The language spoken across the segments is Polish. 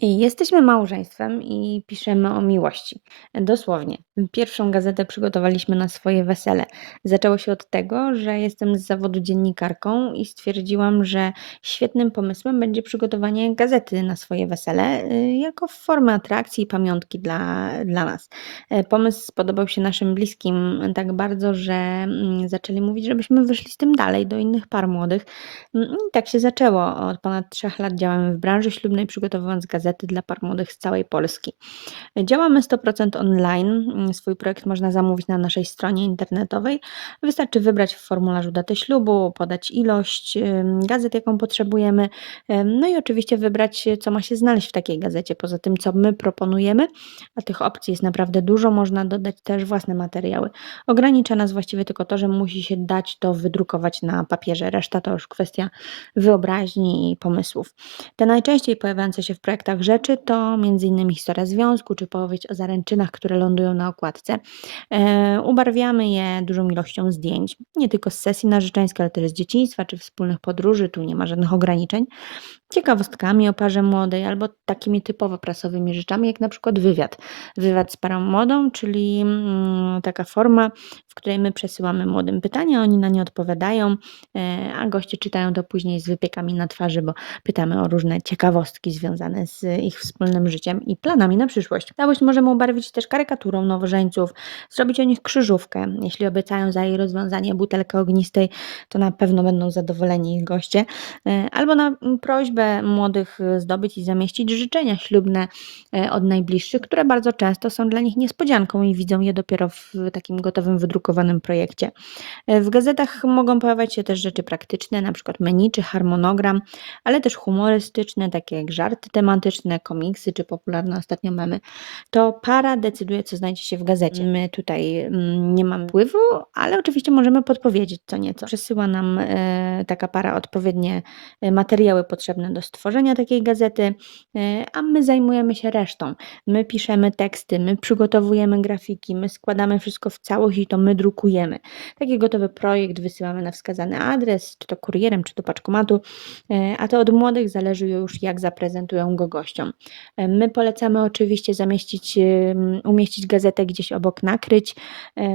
I jesteśmy małżeństwem i piszemy o miłości. Dosłownie. Pierwszą gazetę przygotowaliśmy na swoje wesele. Zaczęło się od tego, że jestem z zawodu dziennikarką i stwierdziłam, że świetnym pomysłem będzie przygotowanie gazety na swoje wesele, y, jako formę atrakcji i pamiątki dla, dla nas. E, Pomysł spodobał się naszym bliskim tak bardzo, że mm, zaczęli mówić, żebyśmy wyszli z tym dalej do innych par młodych. Mm, I tak się zaczęło. Od ponad trzech lat działamy w branży ślubnej, przygotowując gazety dla par młodych z całej Polski. Działamy 100% online. Swój projekt można zamówić na naszej stronie internetowej. Wystarczy wybrać w formularzu datę ślubu, podać ilość gazet, jaką potrzebujemy. No i oczywiście wybrać, co ma się znaleźć w takiej gazecie. Poza tym, co my proponujemy, a tych opcji jest naprawdę dużo, można dodać też własne materiały. Ogranicza nas właściwie tylko to, że musi się dać to wydrukować na papierze. Reszta to już kwestia wyobraźni i pomysłów. Te najczęściej pojawiające się w projektach rzeczy to m.in. historia związku czy powieść o zaręczynach, które lądują na okładce. E, ubarwiamy je dużą ilością zdjęć, nie tylko z sesji narzeczeńskiej, ale też z dzieciństwa czy wspólnych podróży, tu nie ma żadnych ograniczeń ciekawostkami o parze młodej albo takimi typowo prasowymi rzeczami, jak na przykład wywiad. Wywiad z parą młodą, czyli mm, taka forma, w której my przesyłamy młodym pytania, oni na nie odpowiadają, e, a goście czytają to później z wypiekami na twarzy, bo pytamy o różne ciekawostki związane z ich wspólnym życiem i planami na przyszłość. Całość możemy ubarwić też karykaturą nowożeńców, zrobić o nich krzyżówkę. Jeśli obiecają za jej rozwiązanie butelkę ognistej, to na pewno będą zadowoleni ich goście. E, Albo na mm, prośbę młodych y, zdobyć i zamieścić życzenia ślubne e, od najbliższych, które bardzo często są dla nich niespodzianką i widzą je dopiero w takim gotowym, wydrukowanym projekcie. E, W gazetach mogą pojawiać się też rzeczy praktyczne, przykład menu czy harmonogram, ale też humorystyczne, takie jak żarty tematyczne, komiksy czy popularne ostatnio memy. To para decyduje, co znajdzie się w gazecie. My tutaj mm, nie mamy wpływu, ale oczywiście możemy podpowiedzieć co nieco. Przesyła nam e, taka para odpowiednie materiały potrzebne do stworzenia takiej gazety, e, a my zajmujemy się resztą. My piszemy teksty, my przygotowujemy grafiki, my składamy wszystko w całość i to my drukujemy. Taki gotowy projekt wysyłamy na wskazany adres, czy to kurierem, czy do paczkomatu, e, a to od młodych zależy już, jak zaprezentują go gościom. E, My polecamy oczywiście zamieścić, umieścić gazetę gdzieś obok nakryć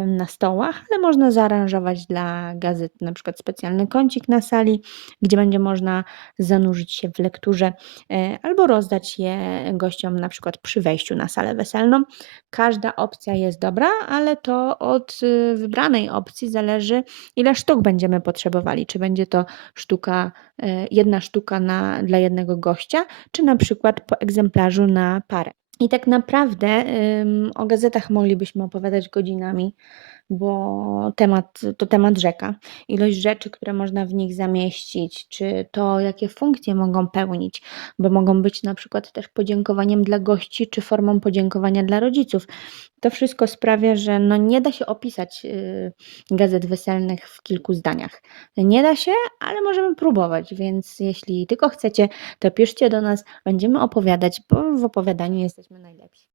na stołach, ale można zaaranżować dla gazet na przykład specjalny kącik na sali, gdzie będzie można zanurzyć się w lekturze e, albo rozdać je gościom na przykład przy wejściu na salę weselną. Każda opcja jest dobra, ale to od y, wybranej opcji zależy, ile sztuk będziemy potrzebowali. Czy będzie to sztuka, e, jedna sztuka na, dla jednego gościa, czy na przykład po egzemplarzu na parę. I tak naprawdę o gazetach moglibyśmy opowiadać godzinami, bo temat to temat rzeka. Ilość rzeczy, które można w nich zamieścić, czy to, jakie funkcje mogą pełnić, bo mogą być na przykład też podziękowaniem dla gości, czy formą podziękowania dla rodziców. To wszystko sprawia, że no nie da się opisać y, gazet weselnych w kilku zdaniach. Nie da się, ale możemy próbować, więc jeśli tylko chcecie, to piszcie do nas, będziemy opowiadać, bo w opowiadaniu jesteśmy najlepsi.